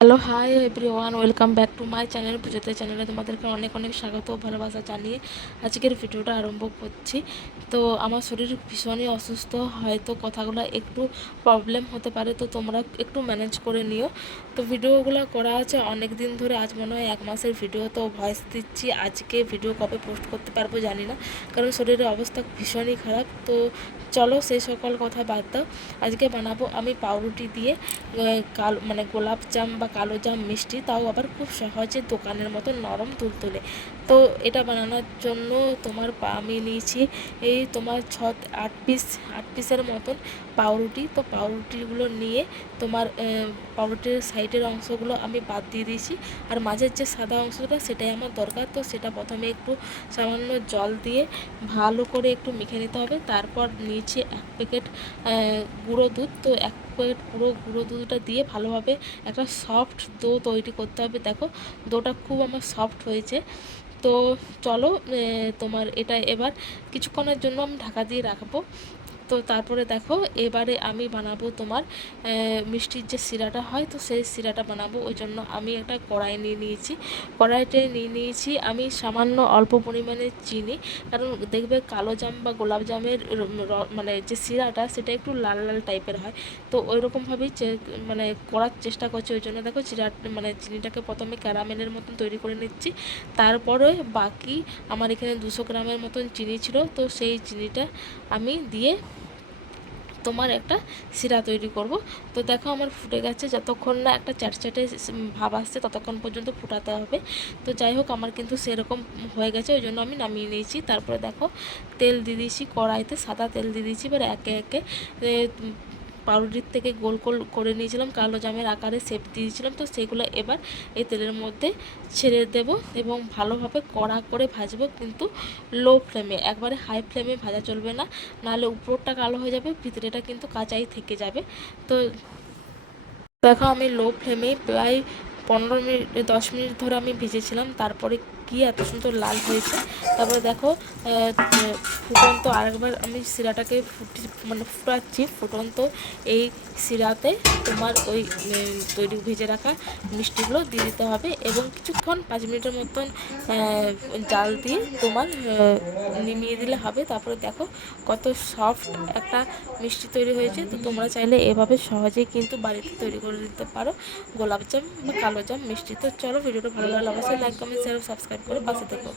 Hello, hi everyone, welcome back to my channel পুজোতে চ্যানেলে তোমাদেরকে অনেক অনেক স্বাগত ও ভালোবাসা জানিয়ে আজকের ভিডিওটা আরম্ভ করছি। তো আমার শরীর ভীষণই অসুস্থ, হয়তো কথাগুলো একটু প্রবলেম হতে পারে, তো তোমরা একটু ম্যানেজ করে নিও। তো ভিডিওগুলো করা আছে অনেক দিন ধরে, আজ মনে হয় 1 মাসের ভিডিও, তো ভয়েস দিচ্ছি। আজকে ভিডিও কবে পোস্ট করতে পারবো জানি না, কারণ শরীরের অবস্থা ভীষণই খারাপ। তো চলো সেই সকল কথা বাদ দাও। আজকে বানাবো আমি পাউরুটি দিয়ে কালো মানে গোলাপ জাম বা কালো জাম মিষ্টি, তাও আবার খুব সহজে দোকানের মতো নরম তুলতুলে। তো এটা বানানোর জন্য আমি নিয়েছি এই তোমার 8 পিসের মতন পাউরুটি। তো পাউরুটিগুলো নিয়ে তোমার পাউরুটির সাইডের অংশগুলো আমি বাদ দিয়ে দিয়েছি, আর মাঝের যে সাদা অংশটা সেটাই আমার দরকার। তো সেটা প্রথমে একটু সামান্য জল দিয়ে ভালো করে একটু মেখে নিতে হবে। তারপর নিয়েছি 1 প্যাকেট গুঁড়ো দুধ। তো 1 প্যাকেট পুরো গুঁড়ো দুধটা দিয়ে ভালোভাবে একটা সফট ডো তৈরি করতে হবে। দেখো ডোটা খুব আমার সফট হয়েছে। তো চলো, তোমার এটা এবার কিছুক্ষণের জন্য আমি ঢাকা দিয়ে রাখবো। তো তারপরে দেখো, এবারে আমি বানাবো তোমার মিষ্টির যে শিরাটা হয়, তো সেই শিরাটা বানাবো। ওই জন্য আমি একটা কড়াই নিয়ে নিয়েছি। কড়াইতে নিয়ে নিয়েছি আমি সামান্য অল্প পরিমাণে চিনি, কারণ দেখবে কালো জাম বা গোলাপ জামের মানে যে শিরাটা সেটা একটু লাল লাল টাইপের হয়। তো ওই রকমভাবেই মানে করার চেষ্টা করছি। ওই জন্য দেখো মানে চিনিটাকে প্রথমে ক্যারামেলের মতন তৈরি করে নিচ্ছি। তারপরে বাকি আমার এখানে 200 গ্রামের মতন চিনি ছিল, তো সেই চিনিটা আমি দিয়ে তোমার একটা শিরা তৈরি করব। তো দেখো আমার ফুটে গেছে, যতক্ষণ না একটা চ্যাটচ্যাটে ভাব আসছে ততক্ষণ পর্যন্ত ফুটাতে হবে। তো যাই হোক, আমার কিন্তু সেরকম হয়ে গেছে, ওই জন্য আমি নামিয়ে নিয়েছি। তারপরে দেখো তেল দিয়ে দিয়েছি কড়াইতে, সাদা তেল দিয়ে দিয়েছি। এবার একে একে পাউরুটির থেকে গোল গোল করে নিয়েছিলাম, কালো জামের আকারে শেপ দিয়েছিলাম, তো সেগুলো এবার এই তেলের মধ্যে ছেড়ে দেব এবং ভালোভাবে কড়া করে ভাজবো, কিন্তু লো ফ্লেমে, একবারে হাই ফ্লেমে ভাজা চলবে না, নাহলে উপরটা কালো হয়ে যাবে, ভিতরেটা কিন্তু কাঁচাই থেকে যাবে। তো দেখো আমি লো ফ্লেমে প্রায় 15 মিনিট 10 মিনিট ধরে আমি ভেজেছিলাম, তারপরে কি এত সুন্দর লাল হয়েছে। তারপরে দেখো ফুটন্ত আরেকবার আমি শিরাটাকে ফুটাচ্ছি। ফুটন্ত এই শিরাতে তোমার ওই তৈরি ভেজে রাখা মিষ্টিগুলো দিয়ে দিতে হবে এবং কিছুক্ষণ 5 মিনিটের মতন জাল দিয়ে তোমার নিমিয়ে দিলে হবে। তারপরে দেখো কত সফট একটা মিষ্টি তৈরি হয়েছে। তো তোমরা চাইলে এভাবে সহজেই কিন্তু বাড়িতে তৈরি করে দিতে পারো গোলাপজাম বা কালো জাম মিষ্টি। তো চলো, ভিডিওটা ভালো লাগলে অবশ্যই লাইক, কমেন্ট, শেয়ার ও সাবস্ক্রাইব করে পাশে থেকো।